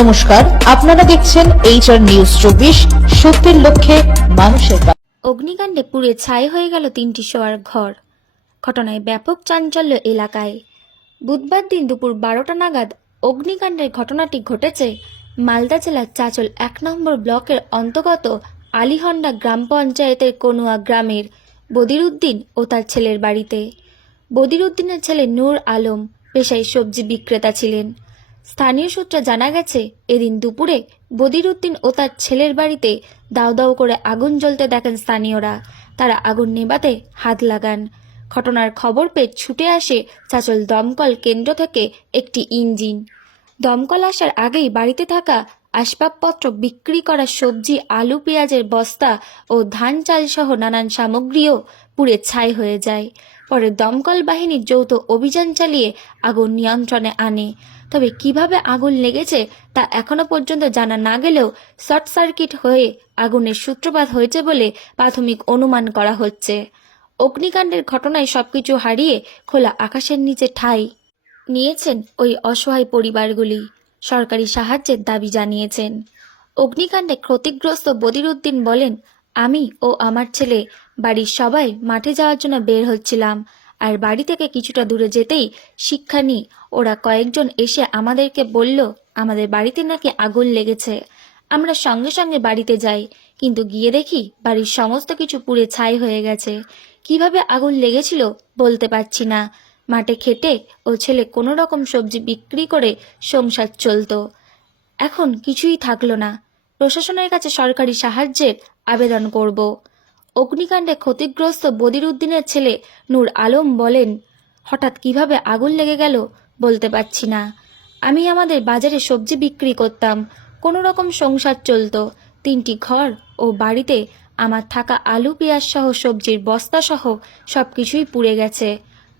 নমস্কার, আপনারা দেখছেন HR নিউজ 24, সত্যের লক্ষ্যে মানুষের পাশে। অগ্নিকাণ্ডে পুড়ে ছাই হয়ে গেল 3টি শোয়ার ঘর। ঘটনায় ব্যাপক চাঞ্চল্য এলাকায়। বুধবার দিন দুপুর 12টা নাগাদ অগ্নিকাণ্ডের ঘটনাটি ঘটেছে মালদা জেলার চাঁচল 1 নম্বর ব্লকের অন্তর্গত আলীহন্ডা গ্রাম পঞ্চায়েতের কনুয়া গ্রামের বদিরউদ্দিন ও তার ছেলের বাড়িতে। বদিরউদ্দিনের ছেলে নূর আলম পেশায় সবজি বিক্রেতা ছিলেন। স্থানীয় সূত্রে জানা গেছে, এদিন দুপুরে বদিরউদ্দিন ও তার ছেলের বাড়িতে দাউ দাউ করে আগুন জ্বলতে দেখেন স্থানীয়রা। তারা আগুন নেভাতে হাত লাগান। ঘটনার খবর পেয়ে ছুটে আসে চাঁচল দমকল কেন্দ্র থেকে একটি ইঞ্জিন। দমকল আসার আগেই বাড়িতে থাকা আসবাবপত্র, বিক্রি করা সবজি, আলু, পেঁয়াজের বস্তা ও ধান চাল সহ নানান সামগ্রীও পুড়ে ছাই হয়ে যায়। পরে দমকল বাহিনীর যৌথ অভিযান চালিয়ে আগুন নিয়ন্ত্রণে আনে। তবে কিভাবে আগুন লেগেছে তা এখনো পর্যন্ত জানা না গেলেও শর্ট সার্কিট হয়ে আগুনের সূত্রপাত হয়েছে বলে প্রাথমিক অনুমান করা হচ্ছে। অগ্নিকাণ্ডের ঘটনায় সবকিছু হারিয়ে খোলা আকাশের নিচে ঠাঁই নিয়েছেন ওই অসহায় পরিবারগুলি। সরকারি সাহায্যের দাবি জানিয়েছেন। অগ্নিকাণ্ডে ক্ষতিগ্রস্ত বদিরউদ্দিন বলেন, আমি ও আমার ছেলে বাড়ির সবাই মাঠে যাওয়ার জন্য বের হচ্ছিলাম, আর বাড়ি থেকে কিছুটা দূরে যেতেই শিক্ষা নিই ওরা কয়েকজন এসে আমাদেরকে বলল আমাদের বাড়িতে নাকি আগুন লেগেছে। আমরা সঙ্গে সঙ্গে বাড়িতে যাই, কিন্তু গিয়ে দেখি বাড়ির সমস্ত কিছু পুড়ে ছাই হয়ে গেছে। কিভাবে আগুন লেগেছিল বলতে পারছি না। মাঠে খেটে ও ছেলে কোনো রকম সবজি বিক্রি করে সংসার চলত। এখন কিছুই থাকলো না। প্রশাসনের কাছে সরকারি সাহায্যের আবেদন করব। অগ্নিকাণ্ডে ক্ষতিগ্রস্ত বদিরউদ্দিনের ছেলে নূর আলম বলেন, হঠাৎ কিভাবে আগুন লেগে গেল বলতে পারছি না। আমি আমাদের বাজারে সবজি বিক্রি করতাম, কোনো রকম সংসার চলত। 3টি ঘর ও বাড়িতে আমার থাকা আলু, পেঁয়াজ সহ সবজির বস্তা সহ সবকিছুই পুড়ে গেছে।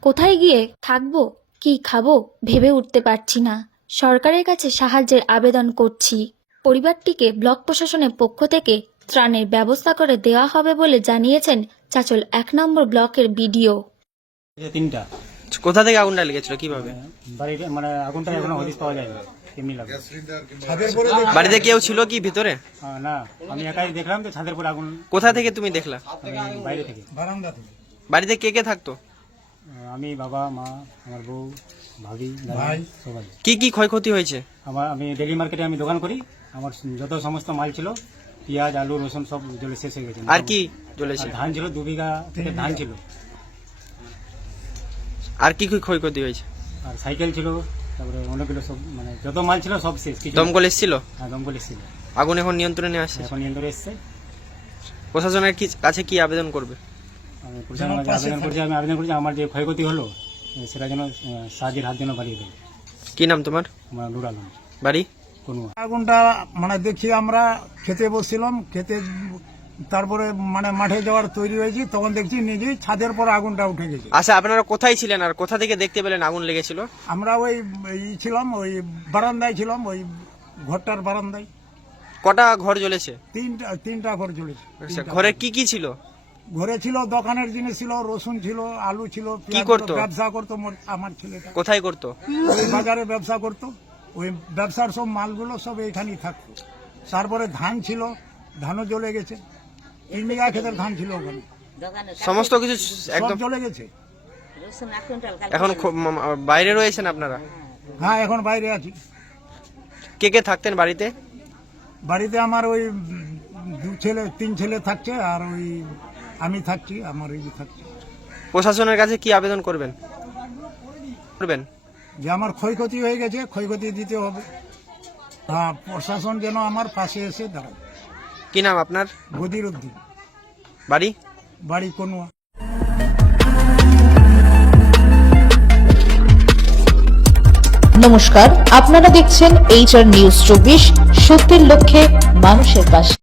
কোথায় গিয়ে থাকবো, কি খাবো ভেবে উঠতে পারছি না। সরকারের কাছে সাহায্যের আবেদন করছি। পরিবারটিকে ব্লক প্রশাসনের পক্ষ থেকে ত্রাণের ব্যবস্থা করে দেওয়া হবে বলে জানিয়েছেন চাঁচল 1 নম্বর ব্লকের বিডিও। 3টা। কোথা থেকে আগুনটা লেগেছিল, কিভাবে? বাড়িতে মানে আগুনটা এখনো হদিস পাওয়া যায়নি, কেমনি লাগে। বাড়িতে কেউ ছিল কি ভিতরে? না, আমি একাই দেখলাম যে ছাদের উপর আগুন। কোথা থেকে তুমি দেখলা? বাইরে থেকে, বারান্দা থেকে। বাড়িতে কে কে থাকতো? আমি, বাবা, মা, আমার বউ, ভাবি, ভাই, সবাই। কি কি ক্ষয়ক্ষতি হয়েছে? আমি ডেলি মার্কেটে আমি দোকান করি। আমার যত সমস্ত মাল ছিল, পেঁয়াজ, আলু, রসুন সব জ্বলে শেষ হয়ে গেছে। আর কি জ্বলেছে? ধান ছিল, 2 বিঘা থেকে ধান ছিল। আর কি কি ক্ষয়ক্ষতি হয়েছে? আর সাইকেল ছিল, তারপরে অনেকগুলো সব মানে যত মাল ছিল সব শেষ। দমকল এসেছিল? হ্যাঁ, দমকল এসেছিল। আগুন এখন নিয়ন্ত্রণে আসছে? এখন নিয়ন্ত্রণে এসছে। প্রশাসনের কাছে কি আবেদন করবে? আমি প্রশাসনের কাছে আবেদন করছি আমার যে ক্ষয়ক্ষতি হলো সেটা যেন সাহায্যের হাত যেন বাড়িয়ে দেয়। কি নাম তোমার? আমার নূর আলম, বাড়ি কনুয়া। আগুনটা মানে দেখি আমরা খেতে বসছিলাম, খেতে তারপরে মানে মাঠে যাওয়ার তৈরি হয়েছি, তখন দেখছি নিজেই ছাদের পর আগুনটা উঠে গেছে। আচ্ছা, আপনারা কোথায় ছিলেন আর কোথা থেকে দেখতে পেলেন আগুন লেগেছিল? আমরা ওই ছিলাম, ওই বারান্দায় ছিলাম, ওই ঘরটার বারান্দায়। কটা ঘর জ্বলেছে? তিনটা ঘর চলেছে। আচ্ছা, ঘরে কি কি ছিল? ঘরে ছিল দোকানের জিনিস ছিল, রসুন ছিল, আলু ছিল। কি করতো? ব্যবসা করতো আমার ছেলেটা। কোথায় করতো? ওই বাজারে ব্যবসা করতো। ওই ব্যবসার সব মালগুলো সব এখানেই থাকতো। তারপরে ধান ছিল, ধানও জ্বলে গেছে। 3 বিঘা ক্ষেতের ধান ছিল ওখানে, সমস্ত কিছু সব একদম জ্বলে গেছে। এখন বাইরে রয়েছেন আপনারা? হ্যাঁ, এখন বাইরে আছি। কে কে থাকতেন বাড়িতে? বাড়িতে আমার ওই 3 ছেলে থাকছে, আর ওই আমি থাকছি, আমার ওই থাকছে। প্রশাসনের কাছে কি আবেদন করবেন? যে আমার ক্ষয়ক্ষতি হয়ে গেছে, ক্ষয়ক্ষতি দিতে হবে। হ্যাঁ, প্রশাসন যেন আমার পাশে এসে দাঁড়ায়। কি নাম আপনার? বদিরউদ্দিন, বাড়ি কনুয়া। নমস্কার, আপনারা দেখছেন HR নিউজ 24, সত্যের লক্ষ্যে মানুষের পাশে।